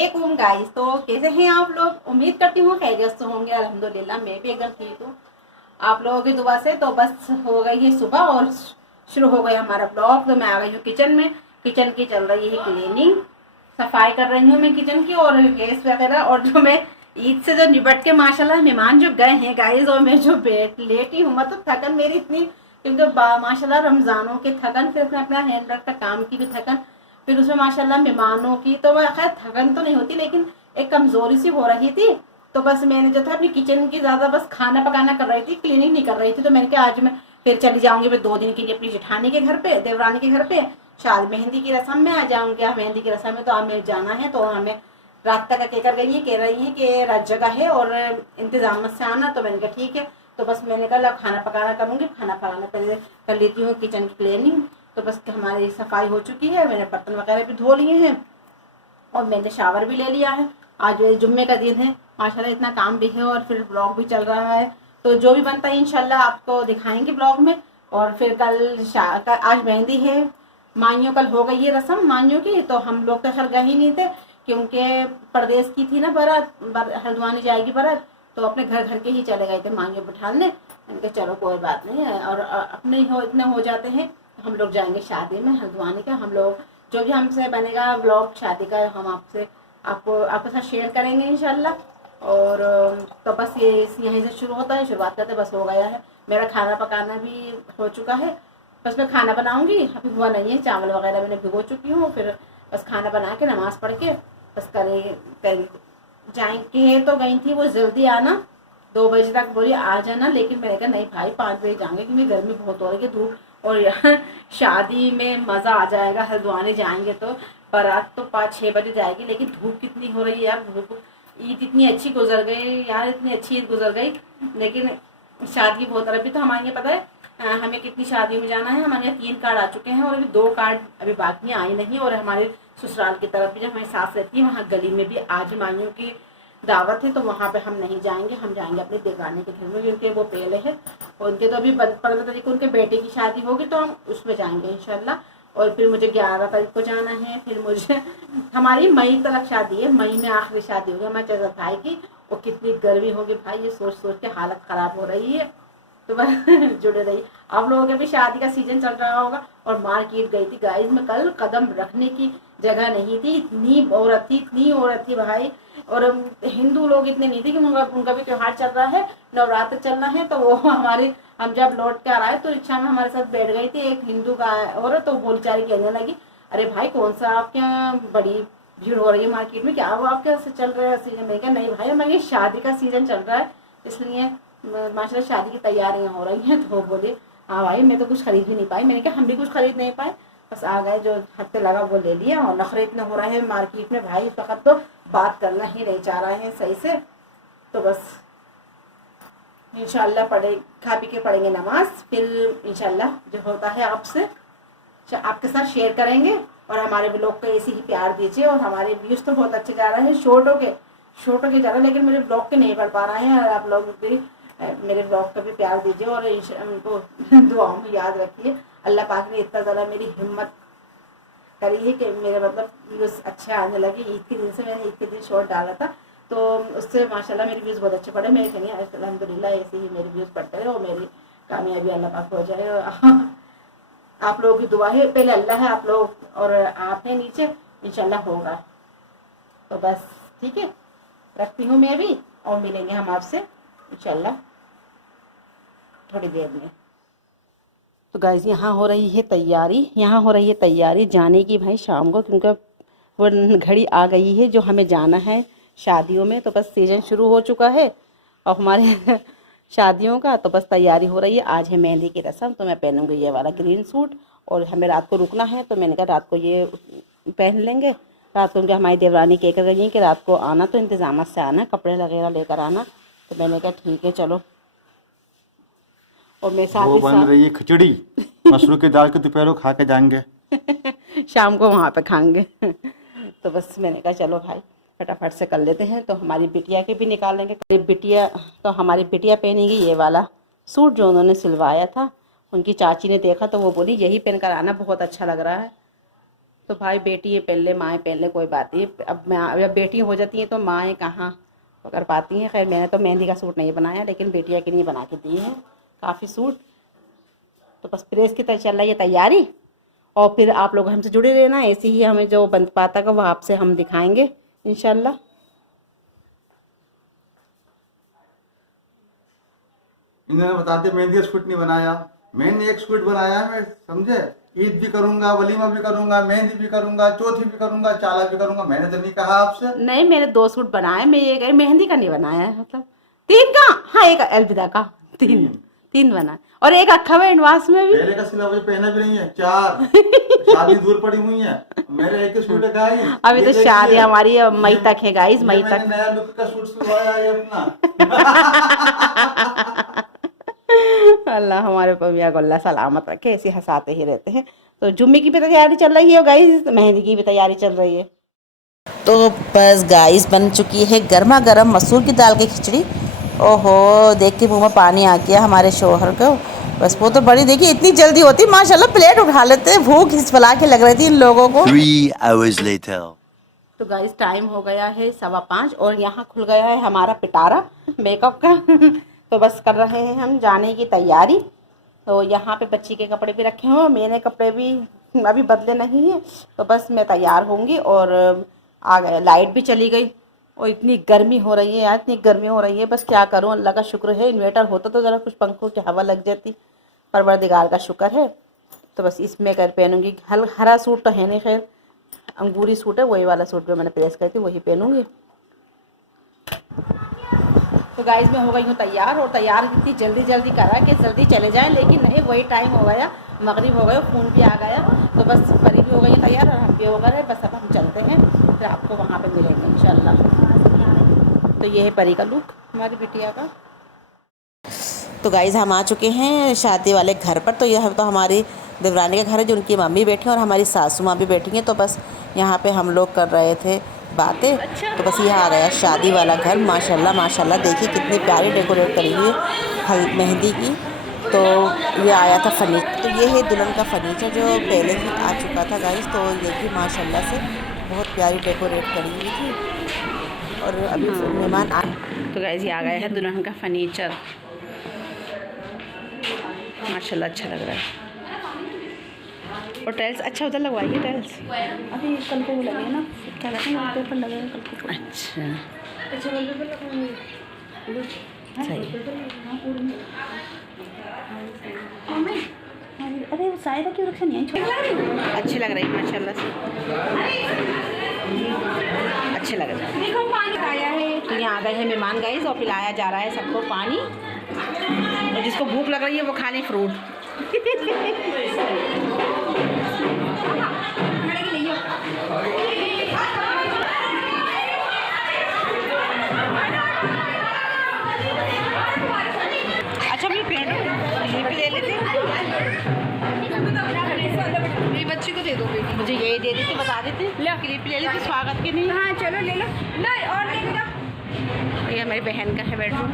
अस्सलामुअलैकुम गाइस। तो कैसे हैं आप लोग? उम्मीद करती हूँ खैरियत से होंगे। अल्हम्दुलिल्लाह मैं भी एकदम ठीक हूँ आप लोगों की दुआ से। तो बस हो गई है सुबह और शुरू हो गया हमारा ब्लॉग। तो मैं आ गई हूँ किचन में। किचन की चल रही है क्लीनिंग, सफाई कर रही हूँ मैं किचन की और गैस वगैरह। और जो मैं ईद से जो निपट के माशाल्लाह मेहमान जो गए हैं गाइस, और मैं जो लेटी हूँ, मतलब थकन मेरी इतनी, क्योंकि माशाल्लाह रमजानों के थकन, फिर अपना हैंडल का काम की भी थकन, फिर उसमें माशाल्लाह मेहमानों की, तो वह खैर थकन तो नहीं होती लेकिन एक कमजोरी सी हो रही थी। तो बस मैंने जो था अपनी किचन की ज्यादा बस खाना पकाना कर रही थी, क्लीनिंग नहीं कर रही थी। तो मैंने कहा आज मैं फिर चली जाऊंगी मैं 2 दिन के लिए अपनी जेठानी के घर पे, देवरानी के घर पे। शायद मेहंदी की रस्म में आ जाऊंगी। मेहंदी की रस्म में तो हमें जाना है, तो हमें रात तक कहकर गई है, कह रही है कि रात जगह है और इंतजाम से आना। तो मैंने कहा ठीक है। तो बस मैंने कहा खाना पकाना करूंगी, खाना पकाना पहले कर लेती हूँ किचन की क्लीनिंग। तो बस हमारी सफाई हो चुकी है, मैंने बर्तन वगैरह भी धो लिए हैं और मैंने शावर भी ले लिया है। आज जुम्मे का दिन है माशाल्लाह, इतना काम भी है और फिर ब्लॉग भी चल रहा है। तो जो भी बनता है इंशाल्लाह आपको दिखाएंगे ब्लॉग में। और फिर कल आज मेहंदी है माइयों, कल हो गई है रस्म माइयों की। तो हम लोग तो खैर गए ही नहीं थे क्योंकि प्रदेश की थी ना बारात, हल्द्वानी जाएगी बारात। तो अपने घर घर के ही चले गए थे माइयों बिठाने। मैंने कहा चलो कोई बात नहीं है, और अपने इतने हो जाते हैं। हम लोग जाएंगे शादी में हल्द्वानी का। हम लोग जो भी हमसे बनेगा ब्लॉग शादी का, हम आपके साथ शेयर करेंगे इंशाल्लाह। और तो बस ये यहीं से शुरू होता है, शुरुआत करते बस हो गया है। मेरा खाना पकाना भी हो चुका है, बस मैं खाना बनाऊंगी। अभी हुआ नहीं है, चावल वगैरह मैंने भिगो चुकी हूँ। फिर बस खाना बना के नमाज पढ़ के बस कर जाएंगे। तो गई थी वो जल्दी आना, 2 बजे तक बोली आ जाना, लेकिन मैंने कहा नहीं भाई 5 बजे जाएंगे क्योंकि गर्मी बहुत हो रही है, धूप। और यहाँ शादी में मजा आ जाएगा, हल्द्वानी जाएंगे तो बारात तो 5-6 बजे जाएगी, लेकिन धूप कितनी हो रही है यार। धूप ईद इतनी अच्छी गुजर गई यार, इतनी अच्छी ईद गुजर गई, लेकिन शादी बहुत। अभी तो हमारे यहाँ पता है हमें कितनी शादियों में जाना है। हमारे यहाँ 3 कार्ड आ चुके हैं और अभी 2 कार्ड अभी बाकी आई नहीं। और हमारे ससुराल की तरफ भी जब हमारी सास रहती है वहाँ गली में भी आज माइयों की दावत है, तो वहाँ पे हम नहीं जाएंगे। हम जाएंगे अपने देवरानी के घर में क्योंकि वो पहले है और उनके तो अभी 15 तारीख को उनके बेटे की शादी होगी, तो हम उसमें जाएंगे इंशाल्लाह। और फिर मुझे 11 तारीख को जाना है। फिर मुझे हमारी मई तक शादी है, मई में आखिरी शादी होगी हमारे चाचा भाई की। और कितनी गर्मी होगी भाई, ये सोच सोच के हालत खराब हो रही है। तो बस जुड़े रही। आप लोगों के भी शादी का सीजन चल रहा होगा। और मार्केट गई थी गाइस में, कल कदम रखने की जगह नहीं थी, इतनी औरत थी भाई। और हिंदू लोग इतने नहीं थे कि उनका भी त्योहार चल रहा है, नवरात्र चलना है। तो वो हम जब लौट के आ रहे तो रिक्शा में हमारे साथ बैठ गई थी एक हिंदू का औरत। तो बोल चारी कहने लगी अरे भाई कौन सा आपके यहाँ बड़ी भीड़ हो रही है मार्केट में, क्या वो आपके यहाँ से चल रहा है सीजन? मैंने कहा नहीं भाई हमारे शादी का सीजन चल रहा है, इसलिए माशाल्लाह शादी की तैयारियां हो रही हैं। तो बोले हाँ भाई मैं तो कुछ खरीद भी नहीं पाई। मैंने कहा हम भी कुछ खरीद नहीं पाए, बस आ गए, जो हफ्ते लगा वो ले लिया। और नखरे इतने हो रहे हैं मार्केट में भाई, फकत तो बात करना ही नहीं चाह रहे हैं सही से। तो बस इंशाल्लाह खा पी के पढ़ेंगे नमाज, फिर इंशाल्लाह जो होता है आपके साथ शेयर करेंगे। और हमारे ब्लॉग को ऐसे ही प्यार दीजिए। और हमारे व्यूज तो बहुत अच्छे जा रहे हैं, शॉर्टों के जा रहे हैं, लेकिन मेरे ब्लॉग के नहीं बढ़ पा रहे हैं। और आप लोग भी मेरे ब्लॉग को भी प्यार दीजिए और उनको दुआओं में याद रखिए। अल्लाह पाक ने इतना ज़्यादा मेरी हिम्मत करी है कि मेरे मतलब व्यूज़ अच्छे आने लगे। ईद के दिन से मैंने ईद के दिन शॉर्ट डाला था, तो उससे माशाल्लाह मेरे व्यूज़ बहुत अच्छे पड़े। मेरे कहीं अल्हम्दुलिल्लाह ऐसे ही मेरे व्यूज़ पड़ते रहे और मेरी कामयाबी अल्लाह पाक हो जाए। आप लोगों की दुआ है, पहले अल्लाह है, आप लोग और आप हैं नीचे, इंशाल्लाह होगा। तो बस ठीक है, रखती हूँ मैं भी और मिलेंगे हम आपसे इंशाल्लाह थोड़ी देर में। तो गाइस यहाँ हो रही है तैयारी जाने की भाई शाम को, क्योंकि वो घड़ी आ गई है जो हमें जाना है शादियों में। तो बस सीजन शुरू हो चुका है और हमारे शादियों का, तो बस तैयारी हो रही है। आज है मेहंदी की रस्म, तो मैं पहनूंगी ये वाला ग्रीन सूट। और हमें रात को रुकना है, तो मैंने कहा रात को ये पहन लेंगे। रात को हमारी देवरानी कह कर गई कि रात को आना तो इंतजाम से आना, कपड़े वगैरह लेकर आना। तो मैंने कहा ठीक है चलो। और मैं साथ वो बन रही है खिचड़ी मसूर की दाल के, दोपहरों खा के जाएंगे। शाम को वहाँ पे खाएंगे। तो बस मैंने कहा चलो भाई फटाफट से कर लेते हैं। तो हमारी बिटिया के भी निकाल लेंगे। हमारी बिटिया पहनेगी ये वाला सूट जो उन्होंने सिलवाया था। उनकी चाची ने देखा तो वो बोली यही पहन कर आना, बहुत अच्छा लग रहा है। तो भाई बेटी है पहले, माँ है पहले, कोई बात नहीं। अब मैं जब बेटी हो जाती हैं तो माँ कहाँ पकड़ पाती हैं। खैर मैंने तो मेहंदी का सूट नहीं बनाया, लेकिन बेटिया के लिए बना के दिए हैं काफ़ी सूट। तो बस प्रेस की तरह चल रही है तैयारी, और फिर आप लोग हमसे जुड़े रहना। ऐसे ही हमें जो बन पाता का वो आपसे हम दिखाएंगे इंशाल्लाह। इन्होंने बताते मेहंदी का सूट नहीं बनाया, मैंने एक सूट बनाया है, मैं समझे। ईद भी करूंगा, वलीमा भी करूंगा, मेहंदी भी करूंगा, चौथी भी करूंगा, चाला भी करूंगा। मैंने तो नहीं कहा आपसे। नहीं, मैंने 2 सूट बनाए, मैं ये कही मेहंदी का नहीं बनाया है, मतलब 3 का, हाँ 1 अलविदा का, 3 बना, और 1 रखा हुआ एडवांस में भी। पहले का सिला मुझे पहना भी नहीं है, 4 शादी दूर पड़ी हुई है, मेरे एक ही सूट है गाइस। अभी तो शादी हमारी मई तक है गाइस, मई तक। नया लुक का सूट सिलवाया है अपना। अल्लाह हमारे पविया को अल्लाह सलामत रखे, ऐसे हंसाते ही रहते हैं। तो जुम्मे की भी तैयारी चल रही है गाइस, मेहंदी की भी तैयारी चल रही है। तो बस गाइस बन चुकी है गर्मा गर्म मसूर की दाल की खिचड़ी। ओहो, देख के मुंह में पानी आ गया हमारे शोहर को। बस वो तो बड़ी, देखिए इतनी जल्दी होती माशाल्लाह, प्लेट उठा लेते, भूख हिचपला के लग रही थी इन लोगों को। 3 hours later. तो गाइस टाइम हो गया है 5:15, और यहाँ खुल गया है हमारा पिटारा मेकअप का। तो बस कर रहे हैं हम जाने की तैयारी। तो यहाँ पे बच्ची के कपड़े भी रखे हुए, मेरे कपड़े भी अभी बदले नहीं हैं। तो बस मैं तैयार होंगी, और आ गया, लाइट भी चली गई, और इतनी गर्मी हो रही है यार, इतनी गर्मी हो रही है। बस क्या करूँ, अल्लाह का शुक्र है इन्वर्टर होता तो ज़रा कुछ पंखों की हवा लग जाती, परवरदिगार का शुक्र है। तो बस इसमें कर पहनूंगी, हरा सूट तो है नहीं, खैर अंगूरी सूट है, वही वाला सूट जो मैंने प्रेस करी थी वही पहनूंगी। तो गाइस मैं हो गई हूँ तैयार, और तैयार इतनी जल्दी जल्दी करा कि जल्दी चले जाएं, लेकिन नहीं, वही टाइम हो गया, मगरिब हो गया, फ़ोन भी आ गया। तो बस परी भी हो गई तैयार, और हम भी हो गए। बस अब हम चलते हैं, फिर आपको वहाँ पे मिलेंगे इंशाल्लाह। तो ये है परी का लुक हमारी बिटिया का। तो गाइस हम आ चुके हैं शादी वाले घर पर। तो यह तो हमारी देवरानी का घर है, जो उनकी मम्मी बैठी हैं और हमारी सासू माँ भी बैठी हैं। तो बस यहाँ पे हम लोग कर रहे थे बातें। तो बस यह आ गया शादी वाला घर। माशाल्लाह माशाल्लाह, देखिए कितनी प्यारी डेकोरेट करी हुई है मेहंदी की। तो ये आया था फर्नीचर, तो ये है दुल्हन का फर्नीचर जो पहले ही आ चुका था गाइस। तो ये भी माशाल्लाह से बहुत प्यारी डेकोरेट करी हुई थी, और अभी मेहमान आ। तो गाइस ये आ गया है दुल्हन का फर्नीचर, माशाल्लाह अच्छा लग रहा है। और टाइल्स अच्छा उधर लगवाइए, टाइल्स अभी कल को वो लगे ना, क्या लगेगा वॉलपेपर लगेगा कल को। अच्छा वॉलपेपर लगाएंगे, सही। अरे वो सायरा की रक्षा नहीं है, अच्छे लग रही है माशाल्लाह से, अच्छे लग रहे हैं। देखो पानी आया है, तो यहाँ आ गए हैं मेहमान गाइस, और पिलाया जा रहा है सबको पानी, और जिसको भूख लग रही है वो खा लें फ्रूट। अच्छा मैं पेड़ ले लेते, मेरी बच्ची को दे दो बेटी, मुझे यही दे देती, बता देते क्लिप ले लेती स्वागत के लिए। हाँ चलो ले लो, नहीं और ले लो। ये हमारी बहन का है बेडरूम।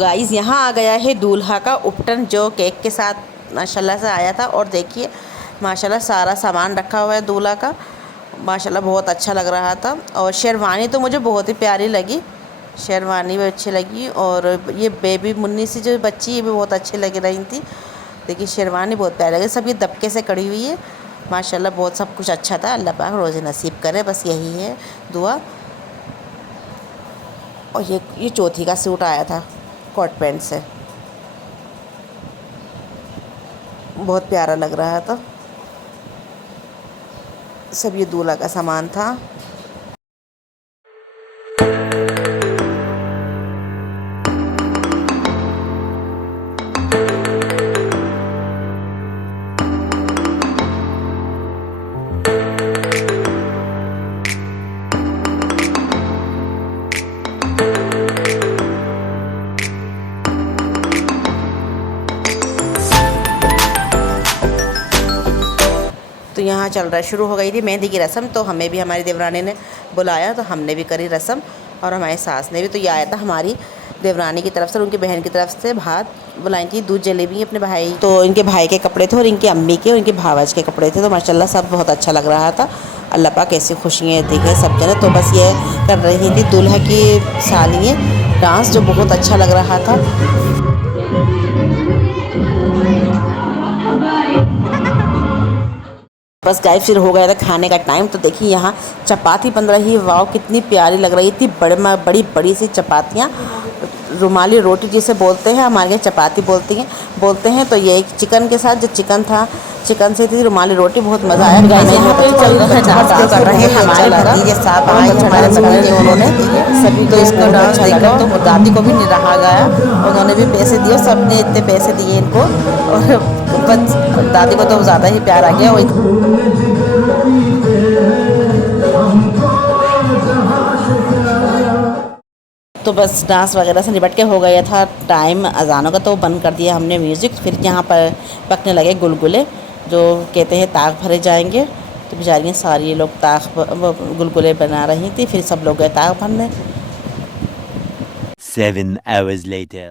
गाइस यहाँ आ गया है दूल्हा का उपटन, जो केक के साथ माशाल्लाह से आया था। और देखिए माशाल्लाह सारा सामान रखा हुआ है दूल्हा का, माशाल्लाह बहुत अच्छा लग रहा था। और शेरवानी तो मुझे बहुत ही प्यारी लगी, शेरवानी भी अच्छी लगी। और ये बेबी मुन्नी सी जो बच्ची ये भी बहुत अच्छी लग रही थी। देखिए शेरवानी बहुत प्यारी लगी, सब ये दबके से कड़ी हुई है माशाल्लाह, बहुत सब कुछ अच्छा था। अल्लाह पाक रोज़े नसीब करे, बस यही है दुआ। और ये चौथी का सूट आया था कोट पैंट से। बहुत प्यारा लग रहा था। सब ये दूल्हा का सामान था। तो यहाँ चल रहा है, शुरू हो गई थी मेहंदी की रस्म। तो हमें भी हमारी देवरानी ने बुलाया तो हमने भी करी रस्म, और हमारी सास ने भी। तो ये आया था हमारी देवरानी की तरफ से, उनकी बहन की तरफ से भात बुलाई थी, दूध जलेबी अपने भाई। तो इनके भाई के कपड़े थे और इनकी अम्मी के और इनके भावज के कपड़े थे। तो माशाल्लाह सब बहुत अच्छा लग रहा था। अल्लाह पाक कैसी खुशियाँ दिखे सब जने। तो बस ये कर रही थी दूल्हा की सालियाँ डांस, जो बहुत अच्छा लग रहा था। बस गाइस फिर हो गया था खाने का टाइम। तो देखिए यहाँ चपाती बन रही है। वाव कितनी प्यारी लग रही थी। बड़ी बड़ी सी चपातियाँ, रुमाली रोटी जिसे बोलते हैं, हमारे यहाँ चपाती बोलते हैं। तो ये चिकन के साथ जो चिकन था, चिकन से थी रुमाली रोटी, बहुत मज़ा आया। गाइस यहाँ पे चल रहा है डांस कर रहे हैं हमारे भतीजे साहब आए हमारे भतीजे, उन्होंने सभी को इसको डांस देखा। तो दादी को भी नहीं रहा गया, उन्होंने भी पैसे दिए, सबने इतने पैसे दिए इनको। और बस दादी को तो ज़्यादा ही प्यार आ गया। तो बस डांस वगैरह से निपट के हो गया था टाइम अजानों का, तो बंद कर दिया हमने म्यूज़िक। फिर यहाँ पर पकने लगे गुलगुले, जो कहते हैं ताक भरे जाएंगे। तो बेचारियाँ सारी लोग ताक गुलगुले बना रही थी। फिर सब लोग गए ताक भरने। 7 hours later.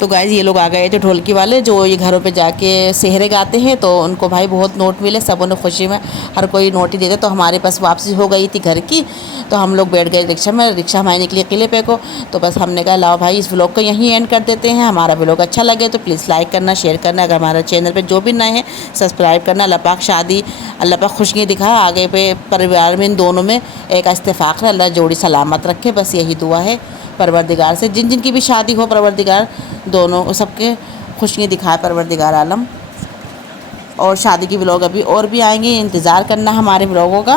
तो गाइज़ ये लोग आ गए थे ढोलकी वाले, जो ये घरों पे जाके सेहरे गाते हैं। तो उनको भाई बहुत नोट मिले, सब उन्हें खुशी में हर कोई नोट ही देते। तो हमारे पास वापसी हो गई थी घर की। तो हम लोग बैठ गए रिक्शा में, रिक्शा हमारे निकली किले पे को। तो बस हमने कहा लाओ भाई इस व्लॉग को यहीं एंड कर देते हैं। हमारा व्लॉग अच्छा लगे तो प्लीज़ लाइक करना, शेयर करना। अगर हमारे चैनल पर जो भी नए हैं सब्सक्राइब करना। अल्लाह पाक शादी, अल्लाह पाक खुशियाँ दिखाए आगे पे परिवार में, इन दोनों में एक इत्तेफाक है। अल्लाह जोड़ी सलामत रखे, बस यही दुआ है परवरदिगार से। जिन जिन की भी शादी हो परवरदिगार दोनों सबके खुशियाँ दिखाए परवरदिगार आलम। और शादी की व्लॉग अभी और भी आएंगे, इंतज़ार करना हमारे व्लॉगों का।